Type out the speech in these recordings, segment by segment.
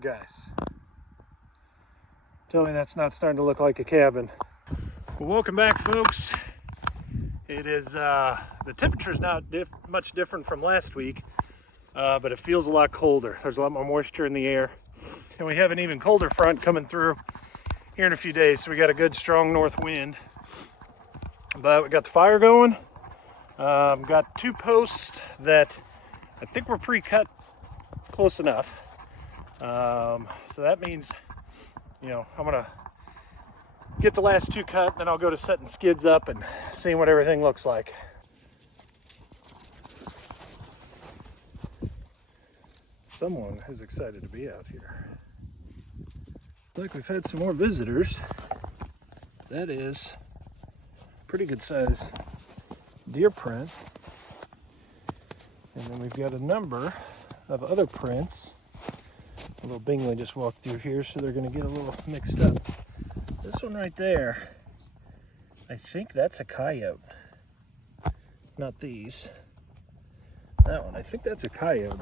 Guys, tell me that's not starting to look like a cabin. Well, welcome back, folks. It is the temperature is not much different from last week, but it feels a lot colder. There's a lot more moisture in the air, and we have an even colder front coming through here in a few days. So we got a good strong north wind, but we got the fire going. Got 2 posts that I think were pre-cut close enough. So that means, you know, I'm gonna get the last 2 cut, and then I'll go to setting skids up and seeing what everything looks like. Someone is excited to be out here. Looks like we've had some more visitors. That is pretty good size deer print. And then we've got a number of other prints. A little Bingley just walked through here, so they're gonna get a little mixed up. This one right there, I think that's a coyote. Not these. That one, I think that's a coyote.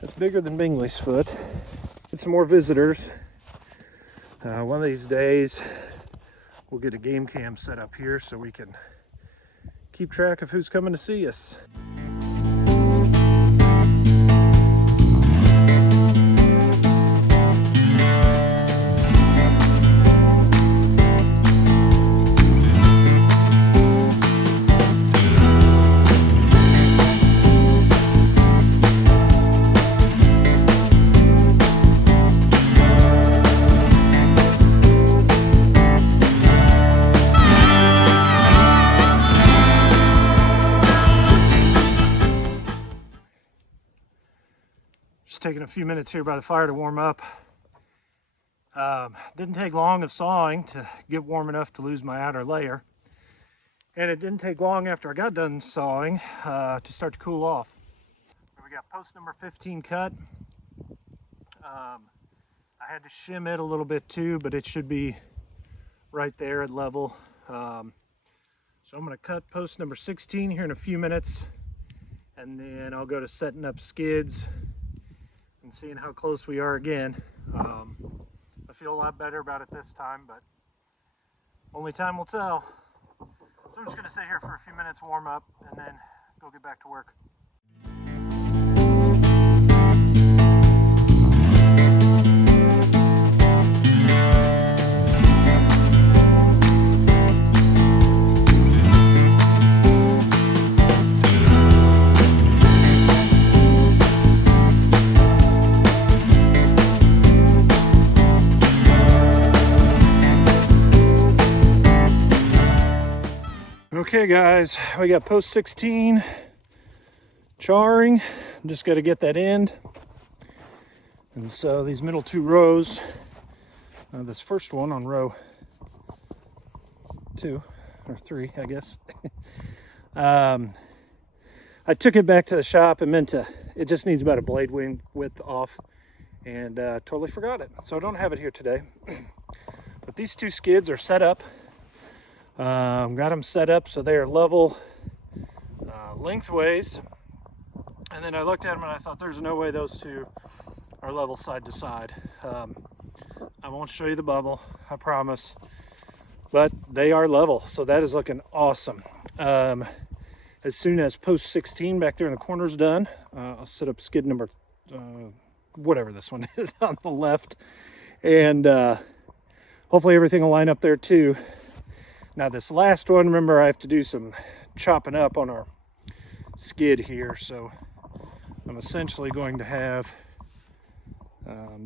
That's bigger than Bingley's foot. Get some more visitors. One of these days, we'll get a game cam set up here so we can keep track of who's coming to see us. Taking a few minutes here by the fire to warm up. Didn't take long of sawing to get warm enough to lose my outer layer, and it didn't take long after I got done sawing to start to cool off. We got post number 15 cut. I had to shim it a little bit too, but it should be right there at level. So I'm going to cut post number 16 here in a few minutes, and then I'll go to setting up skids and seeing how close we are again. I feel a lot better about it this time, but only time will tell. So I'm just gonna sit here for a few minutes, warm up, and then go get back to work. Okay guys, we got post 16 charring. Just got to get that end. And so these middle 2 rows, this first one on row 2 or 3, I guess. I took it back to the shop and meant to, it just needs about a blade width off, and totally forgot it. So I don't have it here today. But these 2 skids are set up. Got them set up so they are level lengthways, and then I looked at them and I thought there's no way those 2 are level side to side. I won't show you the bubble, I promise, but they are level, so that is looking awesome. As soon as post 16 back there in the corner is done, I'll set up skid number whatever this one is on the left, and hopefully everything will line up there too. Now this last one, remember I have to do some chopping up on our skid here, so I'm essentially going to have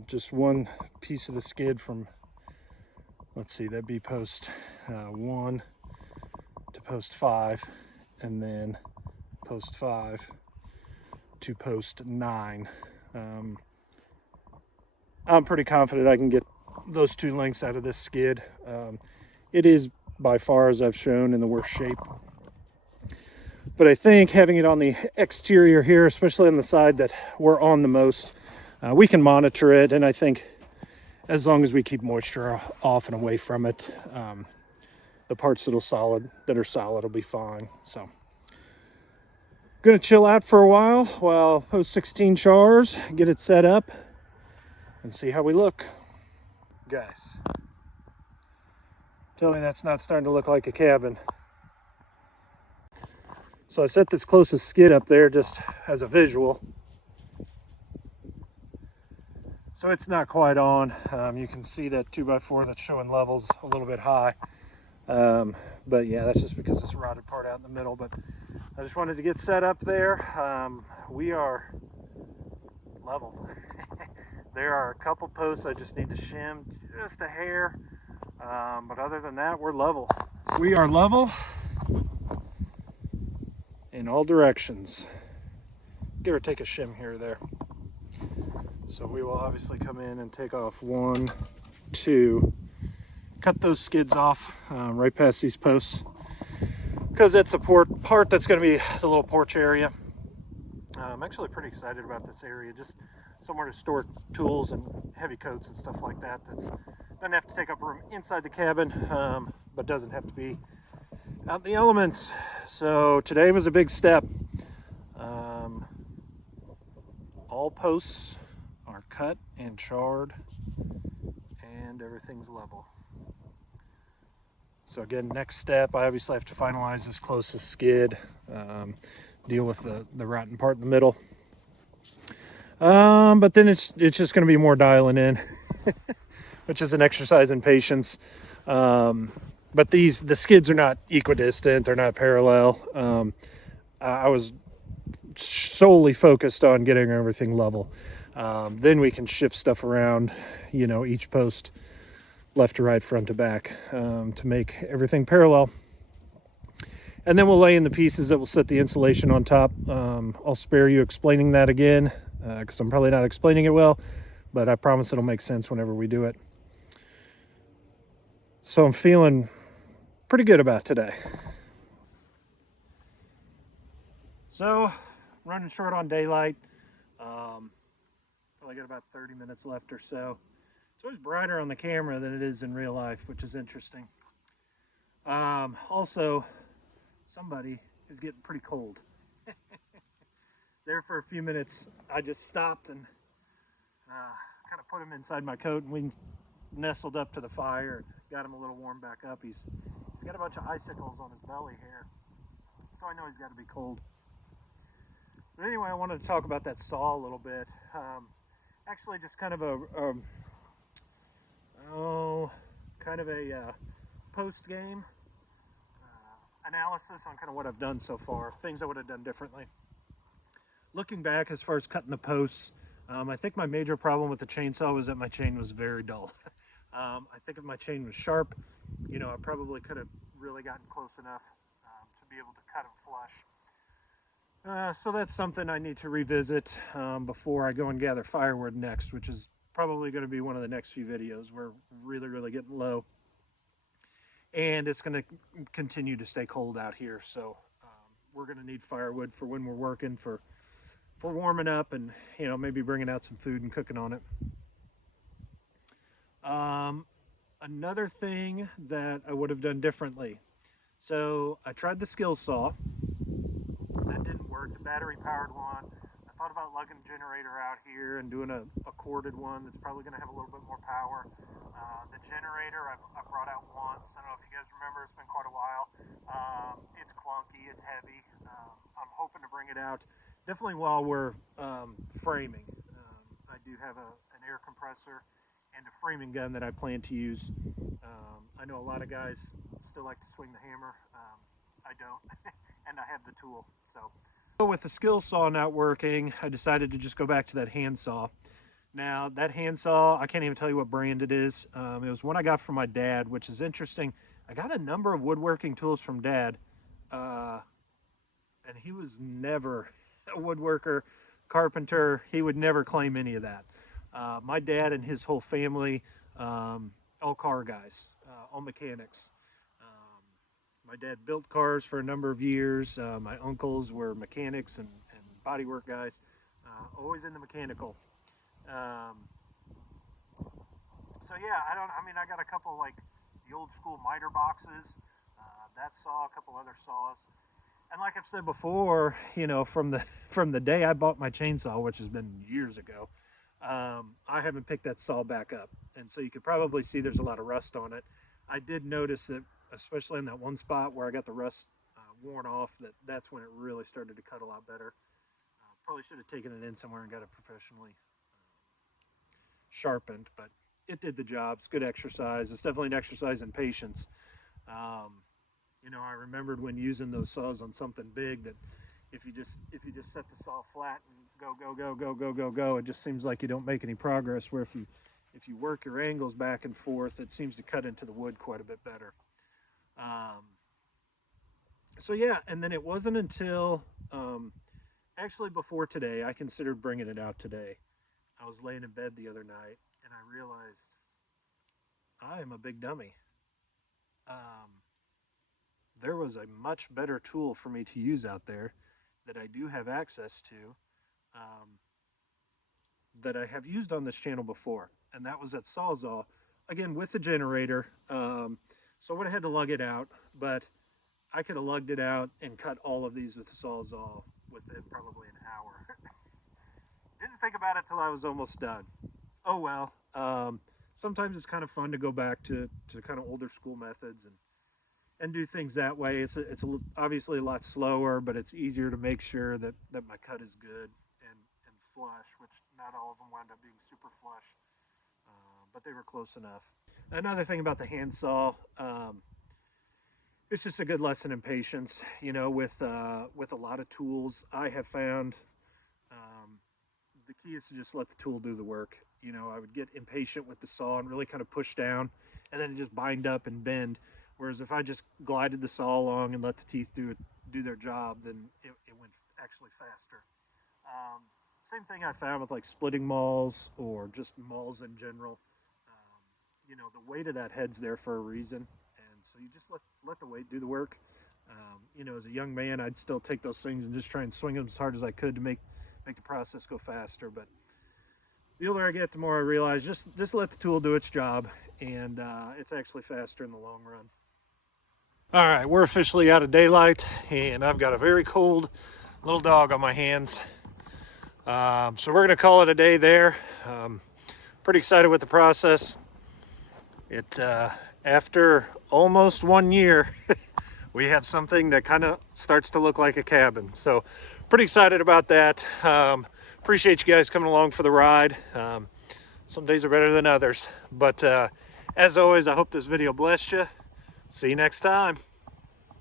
just one piece of the skid from, let's see, that'd be post 1 to post 5, and then post 5 to post 9. I'm pretty confident I can get those 2 lengths out of this skid. It is by far, as I've shown, in the worst shape, but I think having it on the exterior here, especially on the side that we're on the most, we can monitor it, and I think as long as we keep moisture off and away from it, the parts that are solid will be fine. So I'm gonna chill out for a while post 16 chars, get it set up, and see how we look. Guys, tell me that's not starting to look like a cabin. So I set this closest skid up there just as a visual. So it's not quite on. You can see that 2x4 that's showing levels a little bit high. But yeah, that's just because it's rotted part out in the middle. But I just wanted to get set up there. We are level. There are a couple posts I just need to shim just a hair. But other than that, we're level. We are level in all directions. Give or take a shim here or there. So we will obviously come in and take off 1, 2, cut those skids off right past these posts, because that's the part that's going to be the little porch area. I'm actually pretty excited about this area, just somewhere to store tools and heavy coats and stuff like that. That's doesn't have to take up room inside the cabin, but doesn't have to be out in the elements. So today was a big step. All posts are cut and charred, and everything's level. So again, next step, I obviously have to finalize this closest skid, deal with the rotten part in the middle. But then it's just going to be more dialing in, which is an exercise in patience. But the skids are not equidistant; they're not parallel. I was solely focused on getting everything level. Then we can shift stuff around, each post left to right, front to back, to make everything parallel. And then we'll lay in the pieces that will set the insulation on top. I'll spare you explaining that again, because I'm probably not explaining it well, but I promise it'll make sense whenever we do it. So I'm feeling pretty good about today. So, running short on daylight. Probably got about 30 minutes left or so. It's always brighter on the camera than it is in real life, which is interesting. Also, somebody is getting pretty cold. There for a few minutes, I just stopped and kind of put him inside my coat, and we nestled up to the fire and got him a little warm back up. He's got a bunch of icicles on his belly here, so I know he's got to be cold. But anyway, I wanted to talk about that saw a little bit. Actually, just kind of a post-game analysis on kind of what I've done so far, things I would have done differently. Looking back, as far as cutting the posts, I think my major problem with the chainsaw was that my chain was very dull. I think if my chain was sharp, I probably could have really gotten close enough to be able to cut them flush. So that's something I need to revisit before I go and gather firewood next, which is probably going to be one of the next few videos. We're really getting low, and it's going to continue to stay cold out here. So we're going to need firewood for when we're working, for warming up, and maybe bringing out some food and cooking on it. Another thing that I would have done differently. So I tried the skill saw. That didn't work. The battery powered one. I thought about lugging a generator out here and doing a corded one that's probably going to have a little bit more power. The generator I've brought out once. I don't know if you guys remember, it's been quite a while. It's clunky, it's heavy. I'm hoping to bring it out definitely while we're framing. I do have an air compressor and a framing gun that I plan to use. I know a lot of guys still like to swing the hammer. I don't, and I have the tool. So with the skill saw not working, I decided to just go back to that handsaw. Now that handsaw, I can't even tell you what brand it is. It was one I got from my dad, which is interesting. I got a number of woodworking tools from Dad, and he was never a woodworker, carpenter. He would never claim any of that. My dad and his whole family, all car guys, all mechanics. My dad built cars for a number of years. My uncles were mechanics and bodywork guys, always in the mechanical. So yeah, I got a couple like the old school miter boxes, that saw, a couple other saws. And like I've said before, from the day I bought my chainsaw, which has been years ago, I haven't picked that saw back up. And so you could probably see there's a lot of rust on it. I did notice that, especially in that one spot where I got the rust worn off, that's when it really started to cut a lot better. Probably should have taken it in somewhere and got it professionally sharpened, but it did the job. It's good exercise. It's definitely an exercise in patience. Um, I remembered when using those saws on something big that if you just set the saw flat and go, it just seems like you don't make any progress. Where if you work your angles back and forth, it seems to cut into the wood quite a bit better. Um, so yeah, and then it wasn't until actually before today I considered bringing it out today. I was laying in bed the other night and I realized I am a big dummy. Um, there was a much better tool for me to use out there that I do have access to, um, that I have used on this channel before, and that was that Sawzall, again with the generator. So I would have had to lug it out, but I could have lugged it out and cut all of these with the Sawzall within probably an hour. Didn't think about it till I was almost done. Oh well. Sometimes it's kind of fun to go back to kind of older school methods and do things that way. It's obviously a lot slower, but it's easier to make sure that my cut is good and flush, which not all of them wound up being super flush, but they were close enough. Another thing about the handsaw, it's just a good lesson in patience. With a lot of tools, I have found the key is to just let the tool do the work. I would get impatient with the saw and really kind of push down, and then just bind up and bend. Whereas if I just glided the saw along and let the teeth do their job, then it went actually faster. Same thing I found with like splitting mauls or just mauls in general. The weight of that head's there for a reason, and so you just let the weight do the work. As a young man, I'd still take those things and just try and swing them as hard as I could to make the process go faster. But the older I get, the more I realize just let the tool do its job, and it's actually faster in the long run. All right, we're officially out of daylight, and I've got a very cold little dog on my hands. So we're gonna call it a day there. Pretty excited with the process. After almost 1 year, we have something that kind of starts to look like a cabin. So pretty excited about that. Appreciate you guys coming along for the ride. Some days are better than others, but as always, I hope this video blessed you. See you next time.